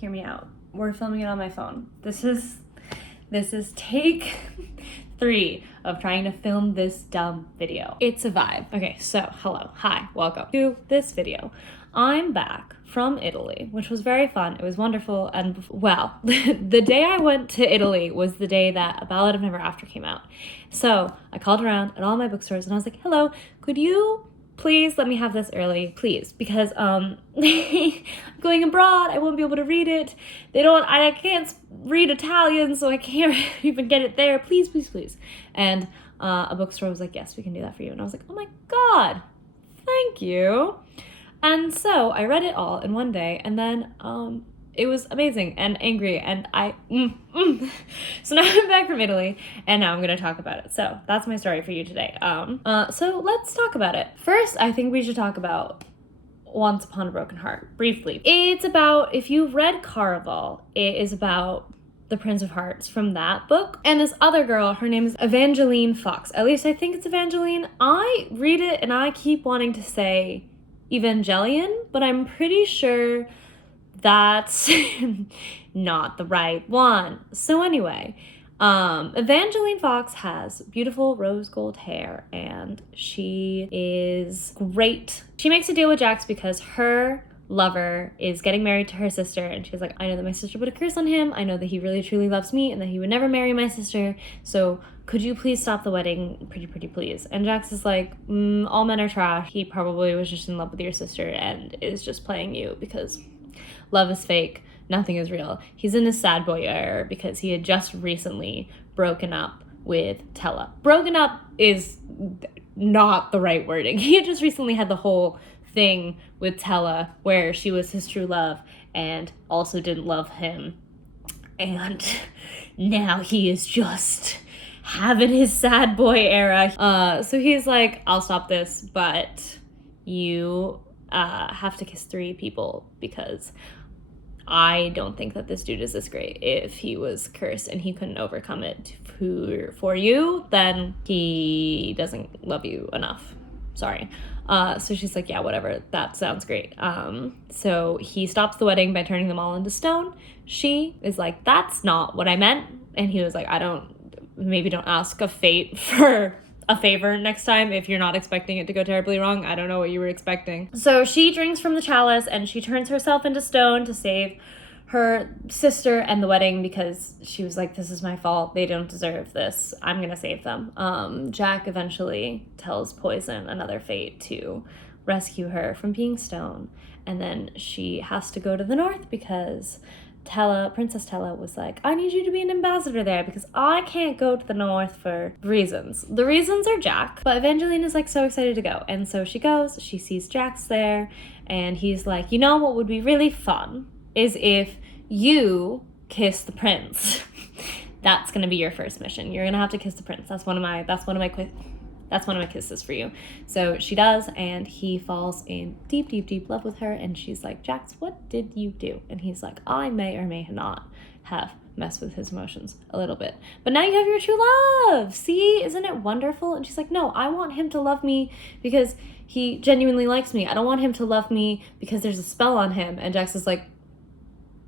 Hear me out. We're filming it on my phone. This is take 3 of trying to film this dumb video. It's a vibe. Okay, so hello, hi, welcome to this video. I'm back from Italy, which was very fun. It was wonderful, and well, the day I went to Italy was the day that A Ballad of Never After came out. So I called around at all my bookstores and I was like, hello, could you please let me have this early, please, because I'm going abroad. I won't be able to read it. I can't read Italian, so I can't even get it there. Please, please, please. And a bookstore was like, yes, we can do that for you. And I was like, oh my God, thank you. And so I read it all in one day, and then it was amazing and angry, and So now I'm back from Italy, and now I'm going to talk about it. So that's my story for you today. So let's talk about it. First, I think we should talk about Once Upon a Broken Heart, briefly. It's about, if you've read Caraval, it is about the Prince of Hearts from that book. And this other girl, her name is Evangeline Fox. At least I think it's Evangeline. I read it, and I keep wanting to say Evangelion, but I'm pretty sure that's not the right one. So anyway, Evangeline Fox has beautiful rose gold hair, and she is great. She makes a deal with Jax because her lover is getting married to her sister, and she's like, I know that my sister put a curse on him. I know that he really truly loves me and that he would never marry my sister. So could you please stop the wedding? Pretty please. And Jax is like, all men are trash. He probably was just in love with your sister and is just playing you because love is fake. Nothing is real. He's in his sad boy era because he had just recently broken up with Tella. Broken up is not the right wording. He had just recently had the whole thing with Tella where she was his true love and also didn't love him. And now he is just having his sad boy era. So he's like, I'll stop this, but you have to kiss 3 people because I don't think that this dude is this great. If he was cursed and he couldn't overcome it for you, then he doesn't love you enough. Sorry. So she's like, yeah, whatever. That sounds great. So he stops the wedding by turning them all into stone. She is like, that's not what I meant. And he was like, maybe don't ask a fate for a favor next time if you're not expecting it to go terribly wrong. I don't know what you were expecting. So she drinks from the chalice and she turns herself into stone to save her sister and the wedding because she was like, this is my fault. They don't deserve this. I'm gonna save them. Jack eventually tells Poison, another fate, to rescue her from being stone. And then she has to go to the north because Princess Tella was like, I need you to be an ambassador there because I can't go to the north for reasons. The reasons are Jack, but Evangeline is like so excited to go. And so she goes, she sees Jax there, and he's like, you know what would be really fun is if you kiss the prince. That's gonna be your first mission. You're gonna have to kiss the prince. That's one of my kisses for you. So she does, and he falls in deep love with her, and she's like, Jax, what did you do? And he's like, I may or may not have messed with his emotions a little bit. But now you have your true love. See, isn't it wonderful? And she's like, no, I want him to love me because he genuinely likes me. I don't want him to love me because there's a spell on him. And Jax is like,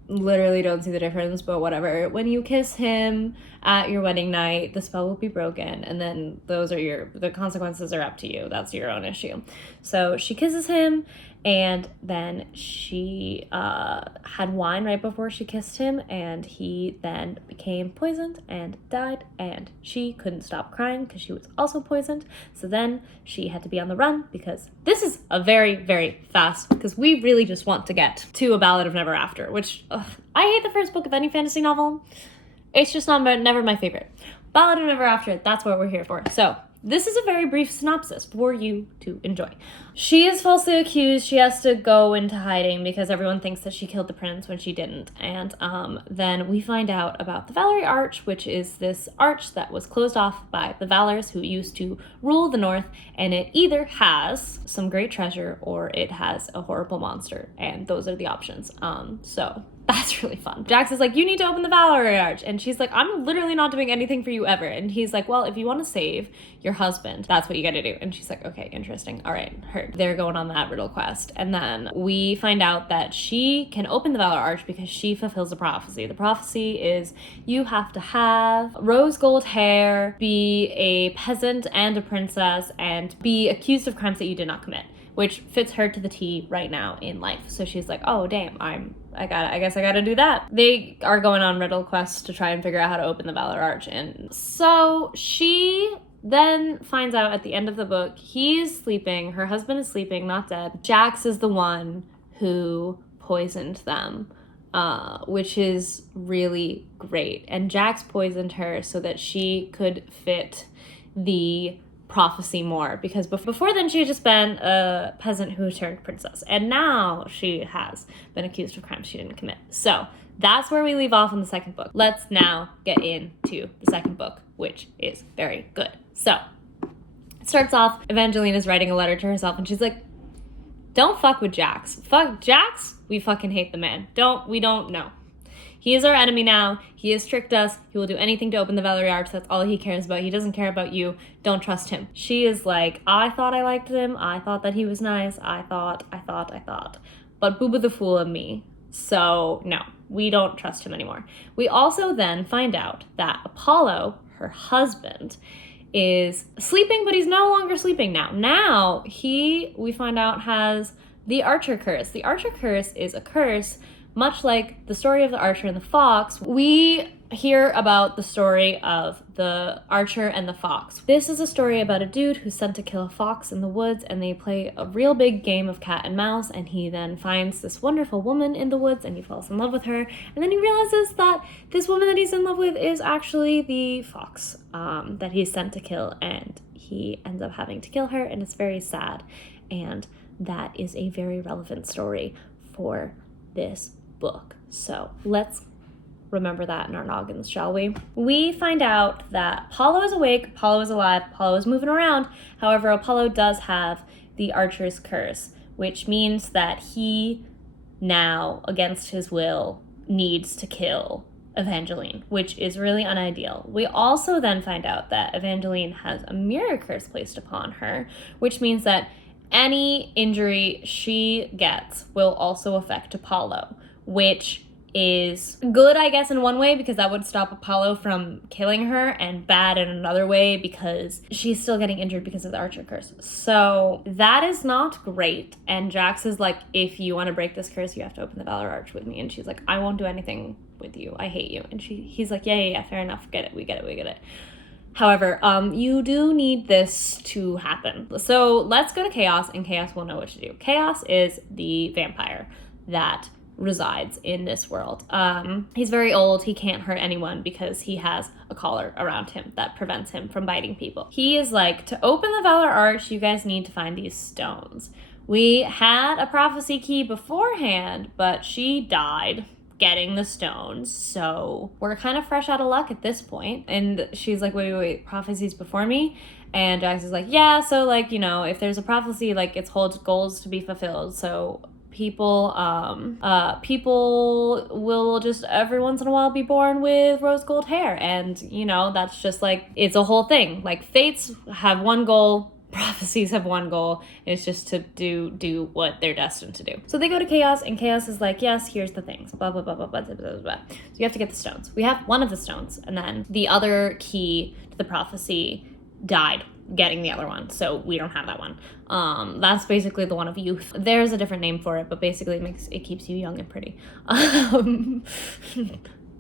literally don't see the difference, but whatever. When you kiss him at your wedding night, the spell will be broken, and then the consequences are up to you. That's your own issue. So she kisses him, and then she had wine right before she kissed him, and he then became poisoned and died, and she couldn't stop crying because she was also poisoned. So then she had to be on the run because this is a very, very fast, because we really just want to get to A Ballad of Never After, which I hate the first book of any fantasy novel. It's just never my favorite. Ballad of Never After, that's what we're here for. So this is a very brief synopsis for you to enjoy. She is falsely accused. She has to go into hiding because everyone thinks that she killed the prince when she didn't. And then we find out about the Valerie Arch, which is this arch that was closed off by the Valors who used to rule the north. And it either has some great treasure or it has a horrible monster. And those are the options. So That's really fun. Jax is like, you need to open the Valerie Arch. And she's like, I'm literally not doing anything for you ever. And he's like, well, if you want to save your husband, that's what you got to do. And she's like, okay, interesting. All right, heard. They're going on that riddle quest. And then we find out that she can open the Valor Arch because she fulfills a prophecy. The prophecy is you have to have rose gold hair, be a peasant and a princess, and be accused of crimes that you did not commit, which fits her to the T right now in life. So she's like, oh, damn, I guess I gotta do that. They are going on riddle quests to try and figure out how to open the Valor Arch. And so she then finds out at the end of the book, he's sleeping, her husband is sleeping, not dead. Jax is the one who poisoned them, which is really great. And Jax poisoned her so that she could fit the prophecy more, because before then she had just been a peasant who turned princess, and now she has been accused of crimes she didn't commit. So that's where we leave off in the second book. Let's now get into the second book, which is very good. So it starts off, Evangeline is writing a letter to herself, and she's like, don't fuck with Jax. Fuck Jax, we fucking hate the man. We don't know. He is our enemy now. He has tricked us. He will do anything to open the Valerie Arch. That's all he cares about. He doesn't care about you. Don't trust him. She is like, I thought I liked him. I thought that he was nice. I thought. But booba the fool of me. So no, we don't trust him anymore. We also then find out that Apollo, her husband, is sleeping, but he's no longer sleeping now. Now we find out, has the Archer curse. The Archer curse is a curse much like the story of the Archer and the Fox. We hear about the story of the Archer and the Fox. This is a story about a dude who's sent to kill a fox in the woods, and they play a real big game of cat and mouse, and he then finds this wonderful woman in the woods, and he falls in love with her, and then he realizes that this woman that he's in love with is actually the fox that he's sent to kill, and he ends up having to kill her, and it's very sad. And that is a very relevant story for this book. So let's remember that in our noggins, shall we? We find out that Apollo is awake, Apollo is alive, Apollo is moving around. However, Apollo does have the Archer's curse, which means that he now, against his will, needs to kill Evangeline, which is really unideal. We also then find out that Evangeline has a mirror curse placed upon her, which means that any injury she gets will also affect Apollo, which is good, I guess, in one way, because that would stop Apollo from killing her, and bad in another way because she's still getting injured because of the Archer curse. So that is not great. And Jax is like, if you want to break this curse, you have to open the Valor Arch with me. And she's like, I won't do anything with you. I hate you. And he's like, yeah, fair enough. We get it. However, you do need this to happen. So let's go to Chaos, and Chaos will know what to do. Chaos is the vampire that resides in this world. He's very old. He can't hurt anyone because he has a collar around him that prevents him from biting people. He is like, to open the Valor Arch, you guys need to find these stones. We had a prophecy key beforehand, but she died getting the stones, so we're kind of fresh out of luck at this point. And she's like, wait, prophecies before me? And Jax is like, yeah, so like, if there's a prophecy, like, it holds goals to be fulfilled, so people will just every once in a while be born with rose gold hair, and that's just like, it's a whole thing. Like, fates have one goal, prophecies have one goal, and it's just to do what they're destined to do. So they go to Chaos, and Chaos is like, yes, here's the things, blah blah blah blah blah blah blah blah. So you have to get the stones. We have one of the stones, and then the other key to the prophecy died getting the other one, so we don't have that one. That's basically the one of youth. There's a different name for it, but basically it keeps you young and pretty.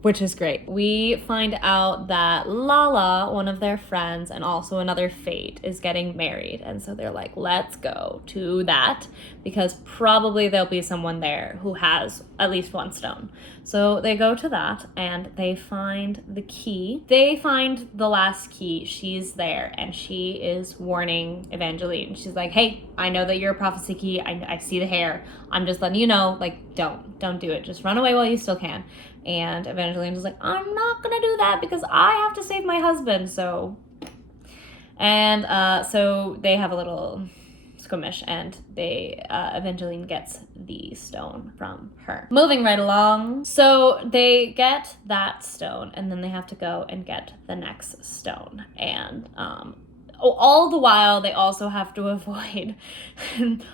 Which is great. We find out that Lala, one of their friends, and also another Fate, is getting married. And so they're like, let's go to that, because probably there'll be someone there who has at least one stone. So they go to that, and they find the key. They find the last key. She's there, and she is warning Evangeline. She's like, hey, I know that you're a prophecy key. I see the hair. I'm just letting you know, like, don't do it. Just run away while you still can. And Evangeline is like, I'm not gonna do that because I have to save my husband. So they have a little squeamish, and Evangeline gets the stone from her. Moving right along. So they get that stone, and then they have to go and get the next stone. And all the while, they also have to avoid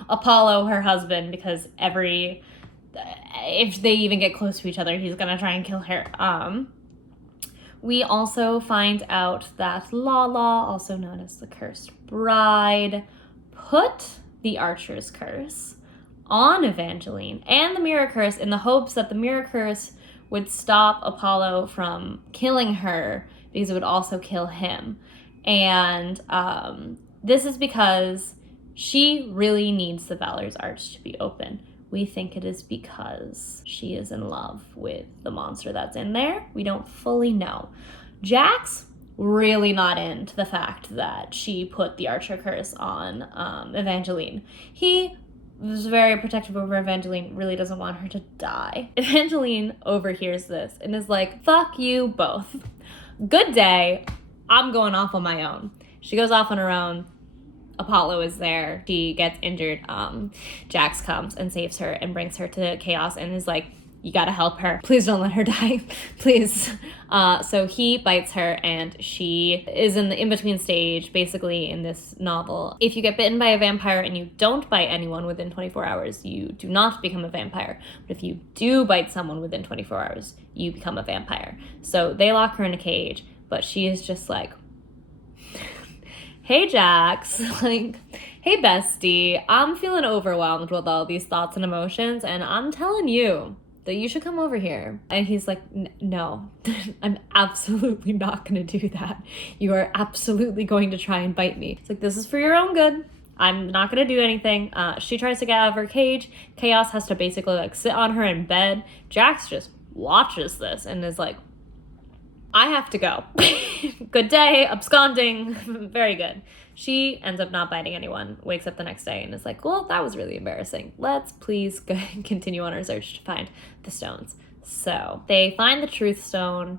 Apollo, her husband, because if they even get close to each other, he's gonna try and kill her. We also find out that Lala, also known as the Cursed Bride, put the Archer's Curse on Evangeline and the Mirror Curse in the hopes that the Mirror Curse would stop Apollo from killing her, because it would also kill him. And this is because she really needs the Valor's Arch to be open. We think it is because she is in love with the monster that's in there. We don't fully know. Jax really not into the fact that she put the Archer Curse on Evangeline. He was very protective over Evangeline, really doesn't want her to die. Evangeline overhears this and is like, fuck you both. Good day. I'm going off on my own. She goes off on her own. Apollo is there. She gets injured. Jax comes and saves her and brings her to Chaos and is like, you gotta help her. Please don't let her die. Please. So he bites her, and she is in the in-between stage, basically, in this novel. If you get bitten by a vampire and you don't bite anyone within 24 hours, you do not become a vampire. But if you do bite someone within 24 hours, you become a vampire. So they lock her in a cage, but she is just like, hey, Jax, like, hey, bestie, I'm feeling overwhelmed with all these thoughts and emotions, and I'm telling you that you should come over here. And he's like, no, I'm absolutely not going to do that. You are absolutely going to try and bite me. It's like, this is for your own good. I'm not going to do anything. She tries to get out of her cage. Chaos has to basically like sit on her in bed. Jax just watches this and is like, I have to go. Good day, absconding. Very good. She ends up not biting anyone, wakes up the next day and is like, well, that was really embarrassing. Let's please go continue on our search to find the stones. So they find the Truth Stone.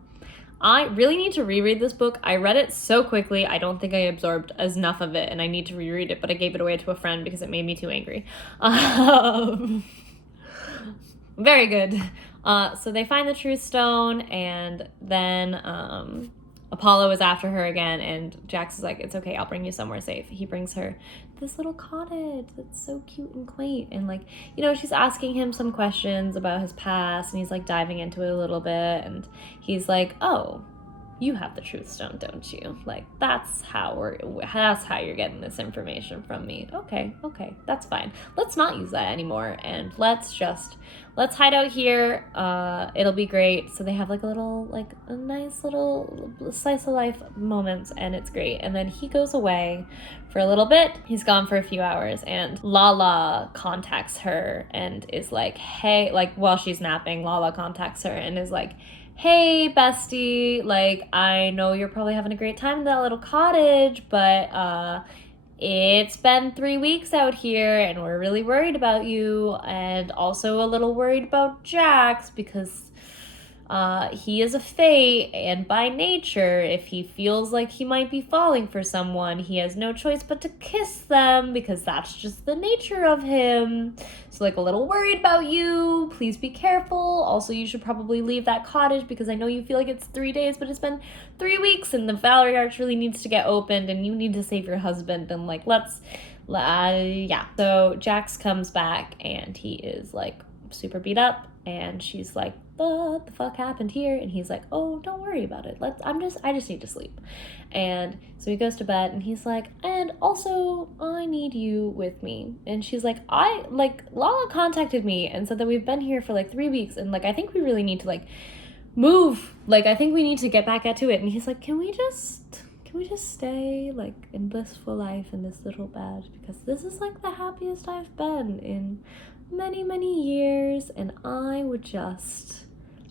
I really need to reread this book. I read it so quickly, I don't think I absorbed enough of it, and I need to reread it, but I gave it away to a friend because it made me too angry. Very good. So they find the Truth Stone, and then Apollo is after her again, and Jax is like, it's okay, I'll bring you somewhere safe. He brings her this little cottage that's so cute and quaint, and like, you know, she's asking him some questions about his past, and he's like diving into it a little bit, and he's like, oh, you have the Truth Stone, don't you? Like, that's how you're getting this information from me. Okay, that's fine. Let's not use that anymore, and let's hide out here. It'll be great. So they have like a nice little slice of life moments, and it's great. And then he goes away for a little bit. He's gone for a few hours, and Lala contacts her and is like, hey, like while she's napping, Lala contacts her and is like, hey, bestie, like, I know you're probably having a great time in that little cottage, but it's been 3 weeks out here, and we're really worried about you, and also a little worried about Jax, because he is a fae, and by nature, if he feels like he might be falling for someone, he has no choice but to kiss them, because that's just the nature of him. So, like, a little worried about you. Please be careful. Also, you should probably leave that cottage, because I know you feel like it's 3 days, but it's been 3 weeks, and the Valerie Arch really needs to get opened, and you need to save your husband, and, like, yeah. So, Jax comes back, and he is, like, super beat up, and she's like, what the fuck happened here? And he's like, oh, don't worry about it. I just need to sleep. And so he goes to bed, and he's like, and also I need you with me. And she's like, Lala contacted me and said that we've been here for like 3 weeks, and like I think we really need to like move. Like I think we need to get back to it. And he's like, can we just stay like in blissful life in this little bed, because this is like the happiest I've been in many, many years, and I would just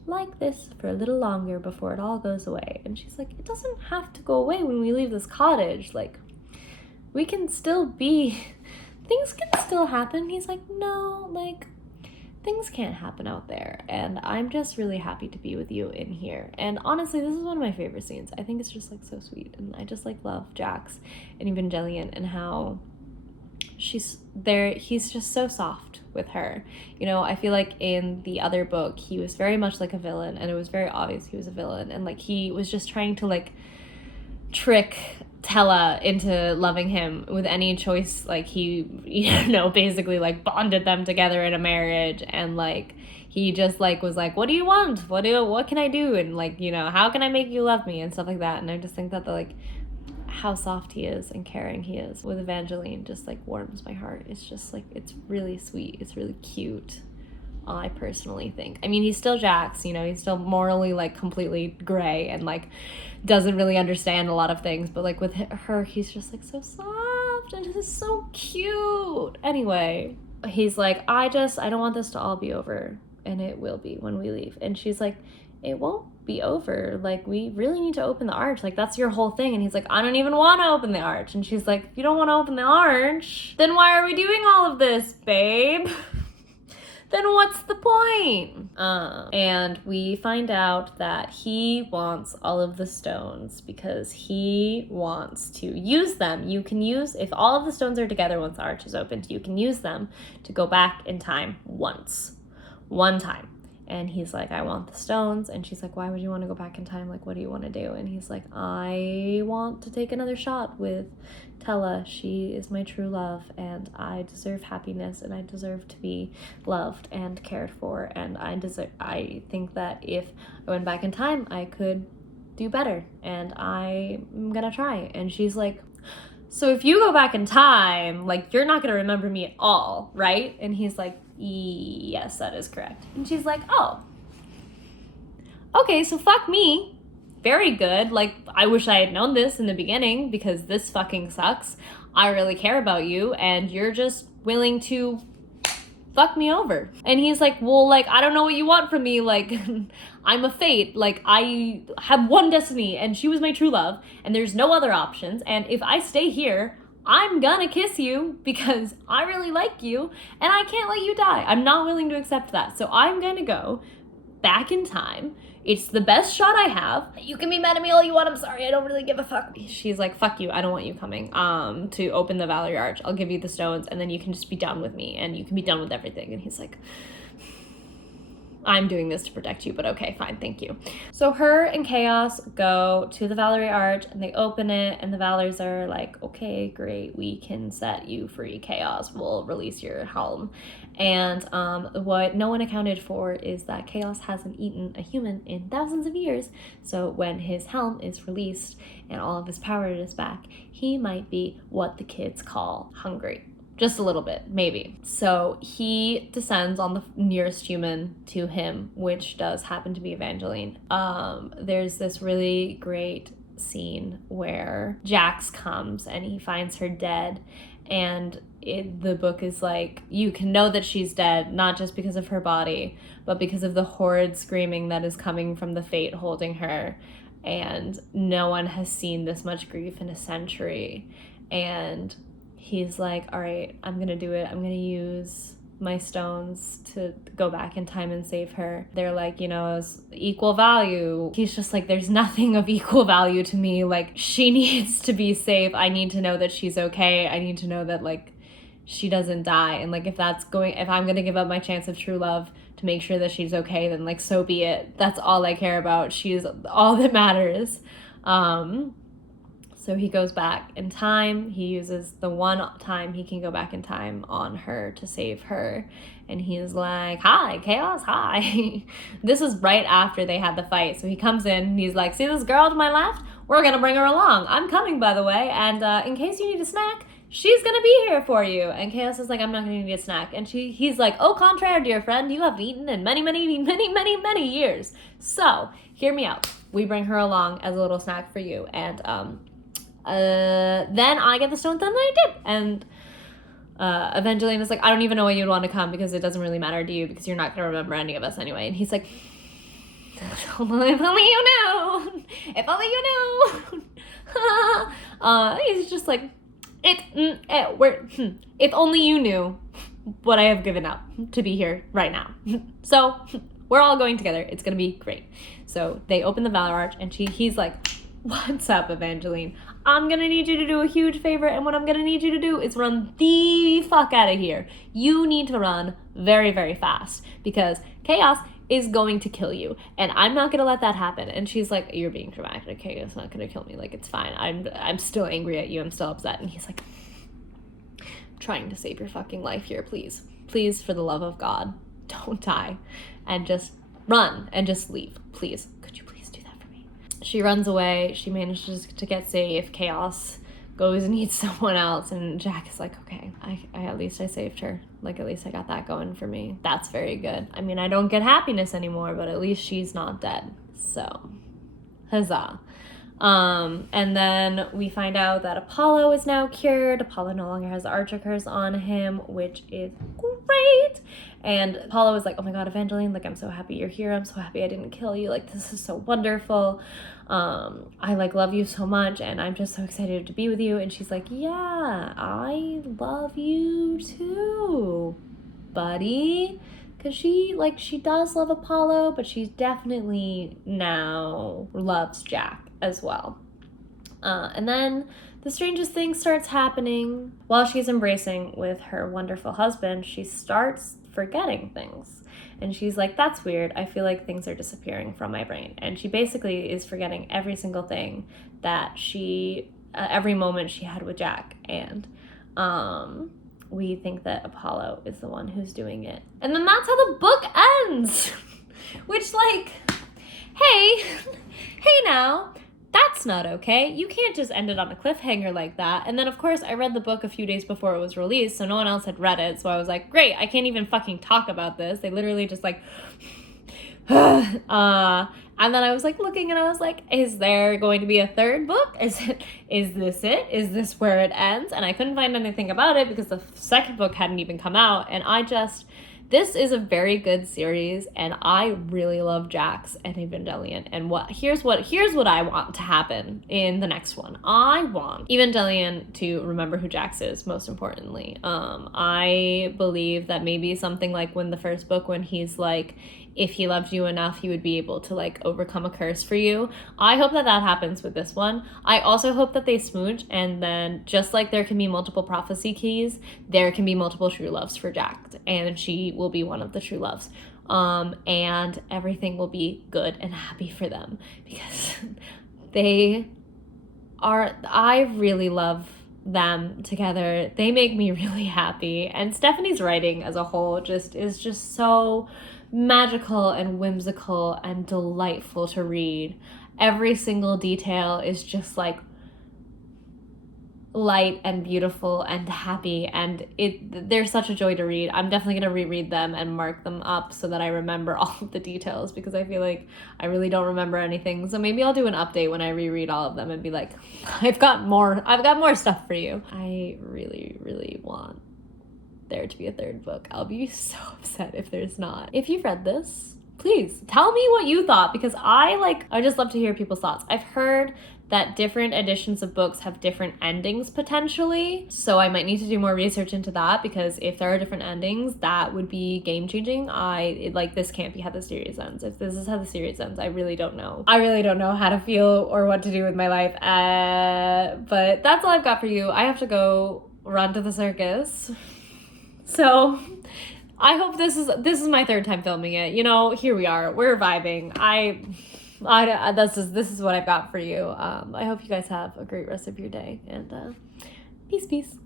like this for a little longer before it all goes away. And she's like, it doesn't have to go away when we leave this cottage. Like, we can still be, things can still happen. He's like, no, like, things can't happen out there, and I'm just really happy to be with you in here. And honestly, this is one of my favorite scenes. I think it's just like so sweet, and I just like love Jax and Evangelion and how she's there. He's just so soft with her. You know, I feel like in the other book, he was very much like a villain, and it was very obvious he was a villain. And like, he was just trying to like trick Tella into loving him with any choice. Like, he, you know, basically like bonded them together in a marriage, and like he just like was like, what do you want? What can I do? And like, you know, how can I make you love me and stuff like that. And I just think that the like how soft he is and caring he is with Evangeline just like warms my heart. It's just like, it's really sweet, it's really cute, I personally think. I mean, he's still Jax, you know, he's still morally like completely gray and like doesn't really understand a lot of things, but like with her, he's just like so soft and just so cute. Anyway, he's like, I don't want this to all be over, and it will be when we leave. And she's like, it won't be over, like we really need to open the arch, like that's your whole thing. And he's like, I don't even want to open the arch. And she's like, if you don't want to open the arch, then why are we doing all of this, babe? Then what's the point? And we find out that he wants all of the stones because he wants to use them. You can use, if all of the stones are together once the arch is opened, you can use them to go back in time one time. And he's like, I want the stones. And she's like, why would you want to go back in time? Like, what do you want to do? And he's like, I want to take another shot with Tella. She is my true love, and I deserve happiness, and I deserve to be loved and cared for. And I think that if I went back in time, I could do better, and I'm gonna try. And she's like, so if you go back in time, like, you're not gonna remember me at all, right? And he's like, yes, that is correct. And she's like, oh, okay, so fuck me. Very good. Like, I wish I had known this in the beginning, because this fucking sucks. I really care about you, and you're just willing to fuck me over. And he's like, well, like, I don't know what you want from me. Like, I'm a fate. Like, I have one destiny, and she was my true love, and there's no other options. And if I stay here, I'm gonna kiss you because I really like you, and I can't let you die. I'm not willing to accept that. So I'm gonna go back in time. It's the best shot I have. You can be mad at me all you want. I'm sorry. I don't really give a fuck. She's like, fuck you. I don't want you coming to open the Valerie Arch. I'll give you the stones, and then you can just be done with me, and you can be done with everything. And he's like, I'm doing this to protect you, but okay, fine, thank you. So her and Chaos go to the Valerie Arch, and they open it, and the Valors are like, okay, great, we can set you free, Chaos. We'll release your helm. And what no one accounted for is that Chaos hasn't eaten a human in thousands of years. So when his helm is released and all of his power is back, he might be what the kids call hungry. Just a little bit, maybe. So he descends on the nearest human to him, which does happen to be Evangeline. There's this really great scene where Jax comes and he finds her dead, and the book is like, you can know that she's dead, not just because of her body, but because of the horrid screaming that is coming from the fate holding her. And no one has seen this much grief in a century. And he's like, all right, I'm gonna do it. I'm gonna use my stones to go back in time and save her. They're like, you know, it's equal value. He's just like, there's nothing of equal value to me. Like, she needs to be safe. I need to know that she's okay. I need to know that, like, she doesn't die. And like, if I'm gonna give up my chance of true love to make sure that she's okay, then like, so be it. That's all I care about. She's all that matters. So he goes back in time. He uses the one time he can go back in time on her to save her. And he's like, hi, Chaos, hi. This is right after they had the fight. So he comes in and he's like, see this girl to my left? We're going to bring her along. I'm coming, by the way. And in case you need a snack, she's going to be here for you. And Chaos is like, I'm not going to need a snack. And he's like, au contraire, dear friend. You haven't eaten in many, many, many, many, many years. So hear me out. We bring her along as a little snack for you. And then I get the stone, then I did. And Evangeline is like, I don't even know why you'd want to come, because it doesn't really matter to you, because you're not going to remember any of us anyway. And he's like, if only you knew. If only you knew. He's just like, if only you knew what I have given up to be here right now. So we're all going together. It's going to be great. So they open the Valor Arch, and he's like, What's up, Evangeline? I'm gonna need you to do a huge favor, and what I'm gonna need you to do is run the fuck out of here. You need to run very, very fast, because chaos is going to kill you, and I'm not gonna let that happen. And she's like, you're being dramatic, okay? It's not gonna kill me, like, it's fine. I'm still angry at you, I'm still upset. And he's like, I'm trying to save your fucking life here, please. Please, for the love of God, don't die. And just run, and just leave, please. Could you please do that for me? She runs away, she manages to get safe, chaos goes and eats someone else, and Jack is like, okay, I at least I saved her. Like, at least I got that going for me. That's very good. I mean, I don't get happiness anymore, but at least she's not dead. So, huzzah. And then we find out that Apollo is now cured. Apollo no longer has the archer curse on him, which is great. And Apollo is like, oh my God, Evangeline, like, I'm so happy you're here. I'm so happy I didn't kill you. Like, this is so wonderful. I like love you so much, and I'm just so excited to be with you. And she's like, yeah, I love you too, buddy. Because she does love Apollo, but she definitely now loves Jack as well. And then the strangest thing starts happening. While she's embracing with her wonderful husband, she starts forgetting things. And she's like, that's weird. I feel like things are disappearing from my brain. And she basically is forgetting every single thing that every moment she had with Jack. And we think that Apollo is the one who's doing it. And then that's how the book ends. Which, like, hey now, that's not okay. You can't just end it on a cliffhanger like that. And then, of course, I read the book a few days before it was released, so no one else had read it. So I was like, great, I can't even fucking talk about this. They literally just like, and then I was like looking, and I was like, is there going to be a third book? Is this it? Is this where it ends? And I couldn't find anything about it because the second book hadn't even come out. And this is a very good series, and I really love Jax and Evangelion. And here's what I want to happen in the next one. I want Evangelion to remember who Jax is, most importantly. I believe that maybe something like when the first book, when he's like, if he loved you enough, he would be able to, like, overcome a curse for you. I hope that happens with this one. I also hope that they smooch, and then just like there can be multiple prophecy keys, there can be multiple true loves for Jack, and she will be one of the true loves. And everything will be good and happy for them, because I really love them together. They make me really happy. And Stephanie's writing as a whole is just so magical and whimsical and delightful to read. Every single detail is just like light and beautiful and happy, and they're such a joy to read. I'm definitely going to reread them and mark them up so that I remember all of the details, because I feel like I really don't remember anything. So maybe I'll do an update when I reread all of them and be like, I've got more stuff for you. I really, really want there to be a third book. I'll be so upset if there's not. If you've read this, please tell me what you thought, because I just love to hear people's thoughts. I've heard that different editions of books have different endings potentially, so I might need to do more research into that, because if there are different endings, that would be game-changing. This can't be how the series ends. If this is how the series ends, I really don't know. I really don't know how to feel or what to do with my life, but that's all I've got for you. I have to go run to the circus. So I hope this is my third time filming it. You know, here we are. We're vibing. This is what I've got for you. I hope you guys have a great rest of your day, and peace.